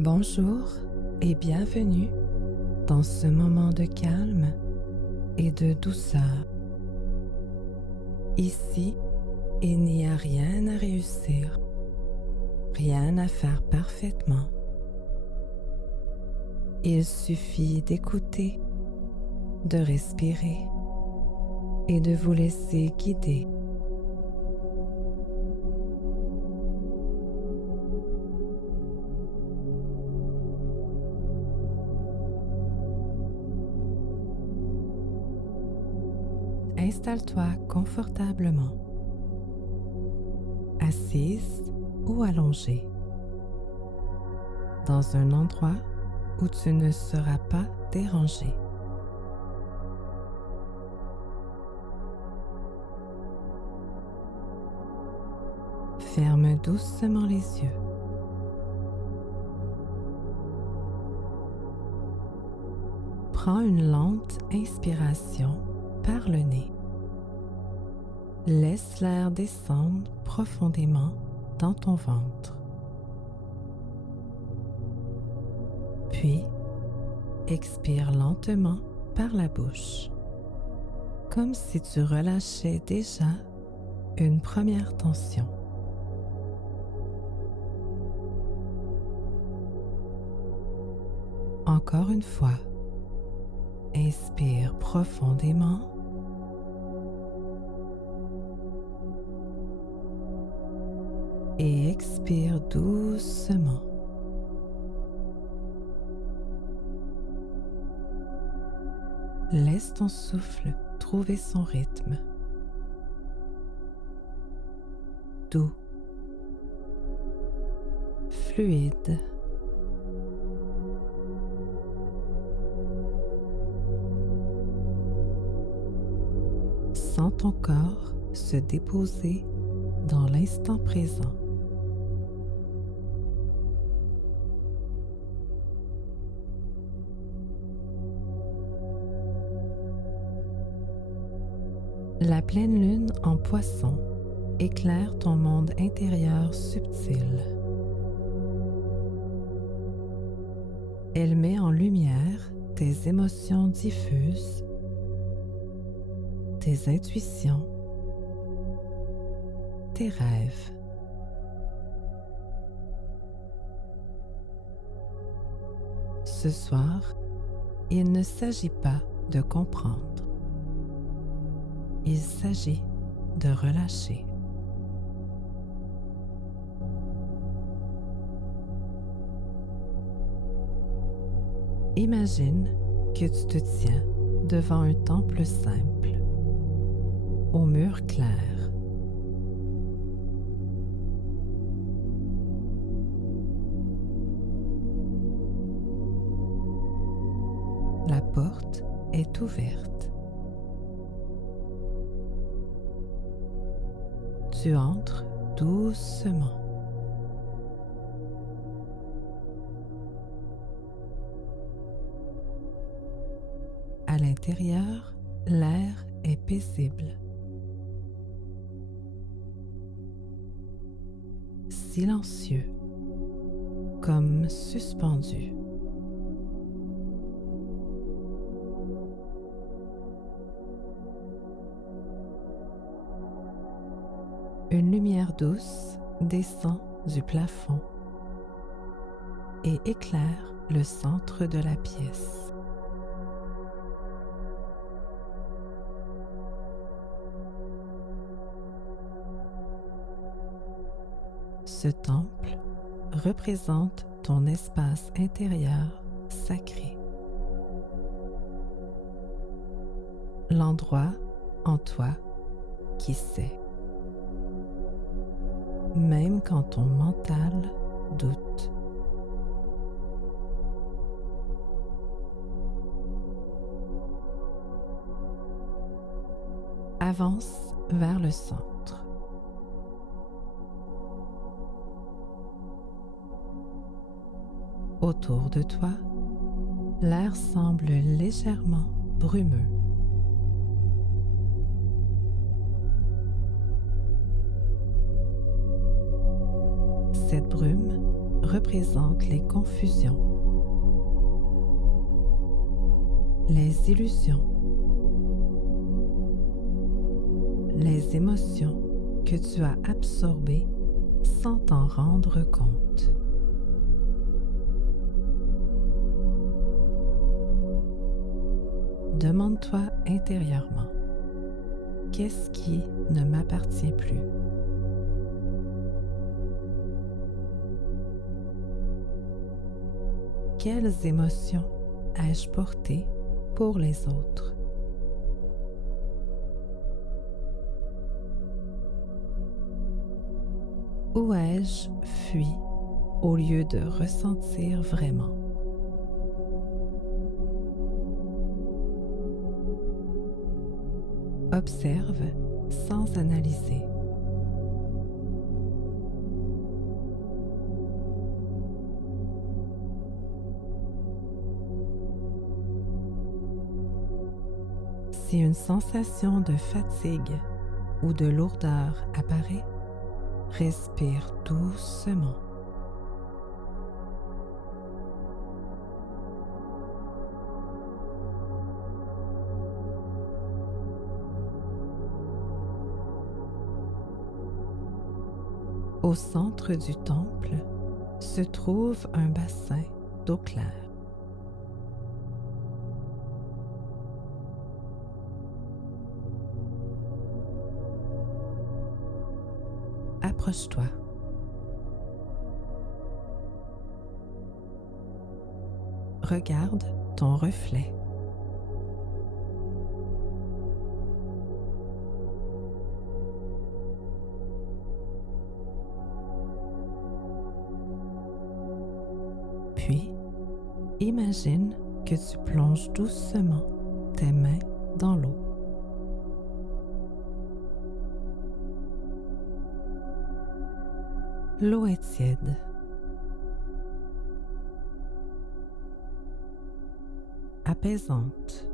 Bonjour et bienvenue dans ce moment de calme et de douceur. Ici, il n'y a rien à réussir, rien à faire parfaitement. Il suffit d'écouter, de respirer et de vous laisser guider. Installe-toi confortablement, assise ou allongée, dans un endroit où tu ne seras pas dérangé. Ferme doucement les yeux. Prends une lente inspiration par le nez. Laisse l'air descendre profondément dans ton ventre. Puis, expire lentement par la bouche, comme si tu relâchais déjà une première tension. Encore une fois, inspire profondément. Et expire doucement. Laisse ton souffle trouver son rythme. Doux, fluide. Sens ton corps se déposer dans l'instant présent. La pleine lune en Poisson éclaire ton monde intérieur subtil. Elle met en lumière tes émotions diffuses, tes intuitions, tes rêves. Ce soir, il ne s'agit pas de comprendre. Il s'agit de relâcher. Imagine que tu te tiens devant un temple simple, aux murs clairs. La porte est ouverte. Tu entres doucement. À l'intérieur, l'air est paisible. Silencieux, comme suspendu. Une lumière douce descend du plafond et éclaire le centre de la pièce. Ce temple représente ton espace intérieur sacré. L'endroit en toi qui sait. Même quand ton mental doute. Avance vers le centre. Autour de toi, l'air semble légèrement brumeux. Cette brume représente les confusions, les illusions, les émotions que tu as absorbées sans t'en rendre compte. Demande-toi intérieurement, qu'est-ce qui ne m'appartient plus? Quelles émotions ai-je portées pour les autres? Où ai-je fui au lieu de ressentir vraiment? Observe sans analyser. Si une sensation de fatigue ou de lourdeur apparaît, respire doucement. Au centre du temple se trouve un bassin d'eau claire. Approche-toi. Regarde ton reflet. Puis, imagine que tu plonges doucement tes mains dans l'eau. L'eau est tiède. Apaisante.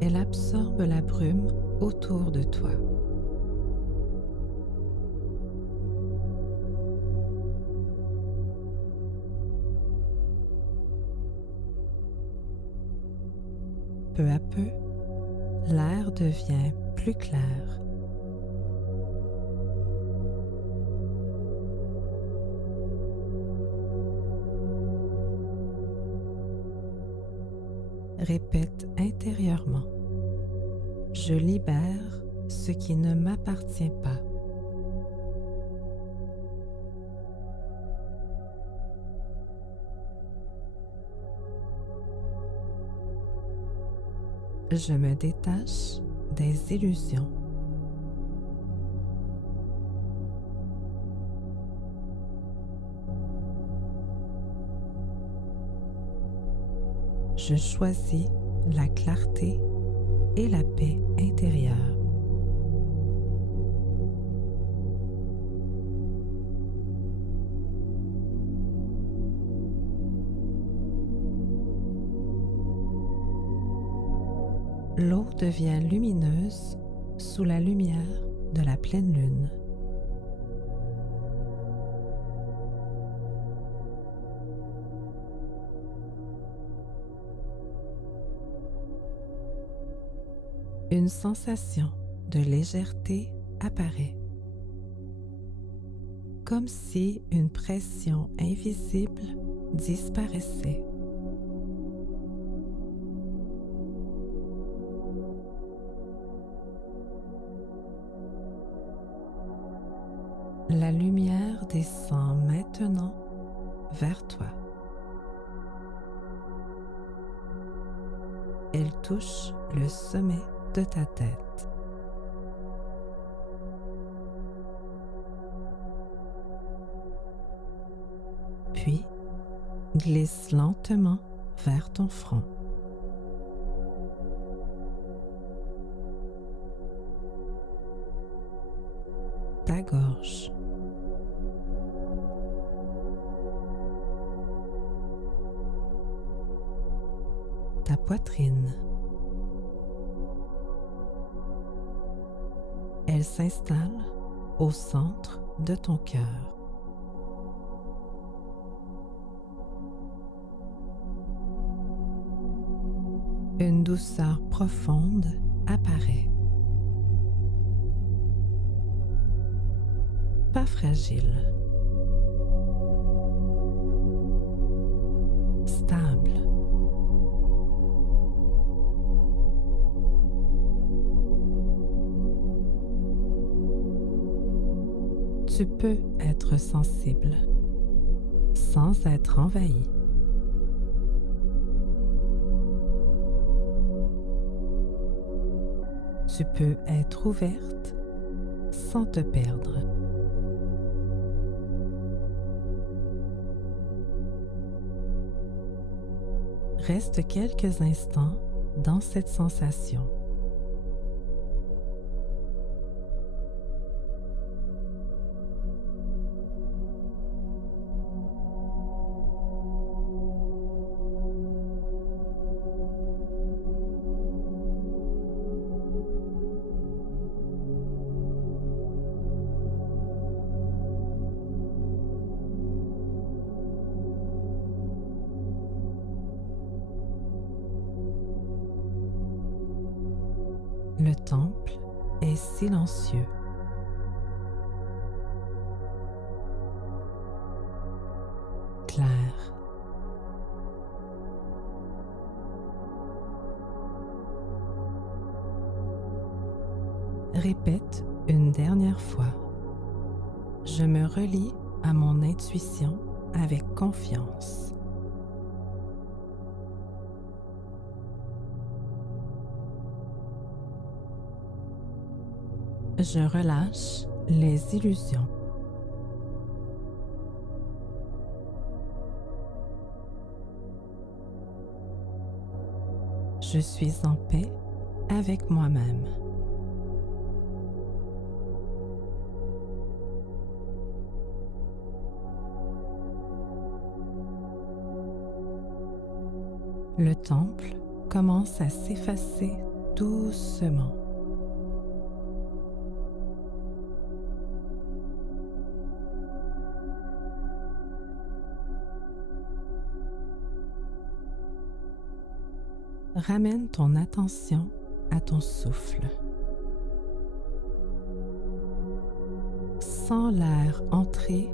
Elle absorbe la brume autour de toi. Peu à peu, l'air devient plus clair. Répète intérieurement: je libère ce qui ne m'appartient pas. Je me détache des illusions. Je choisis la clarté et la paix intérieure. L'eau devient lumineuse sous la lumière de la pleine lune. Une sensation de légèreté apparaît, comme si une pression invisible disparaissait. La lumière descend maintenant vers toi. Elle touche le sommet de ta tête. Puis, glisse lentement vers ton front. Ta gorge. Ta poitrine. Elle s'installe au centre de ton cœur. Une douceur profonde apparaît. Pas fragile. Stable. Tu peux être sensible sans être envahi. Tu peux être ouverte sans te perdre. Reste quelques instants dans cette sensation. Le temple est silencieux. Clair. Répète une dernière fois. Je me relie à mon intuition avec confiance. Je relâche les illusions. Je suis en paix avec moi-même. Le temple commence à s'effacer doucement. Ramène ton attention à ton souffle. Sens l'air entrer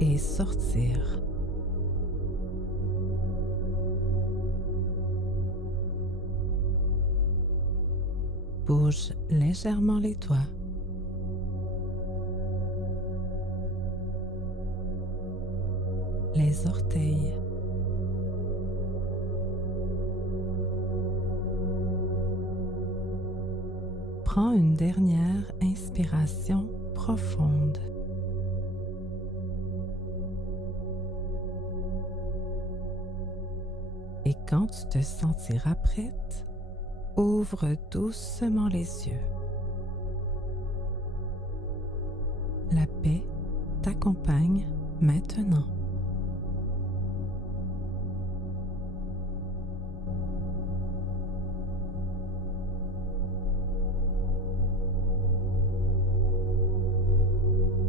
et sortir. Bouge légèrement les doigts. Les orteils. Prends une dernière inspiration profonde. Et quand tu te sentiras prête, ouvre doucement les yeux. La paix t'accompagne maintenant.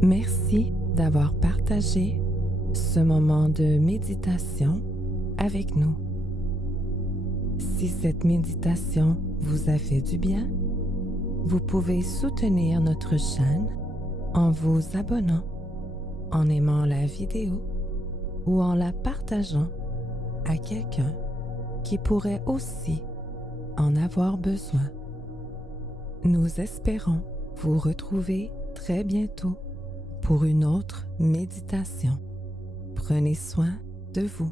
Merci d'avoir partagé ce moment de méditation avec nous. Si cette méditation vous a fait du bien, vous pouvez soutenir notre chaîne en vous abonnant, en aimant la vidéo ou en la partageant à quelqu'un qui pourrait aussi en avoir besoin. Nous espérons vous retrouver très bientôt pour une autre méditation. Prenez soin de vous.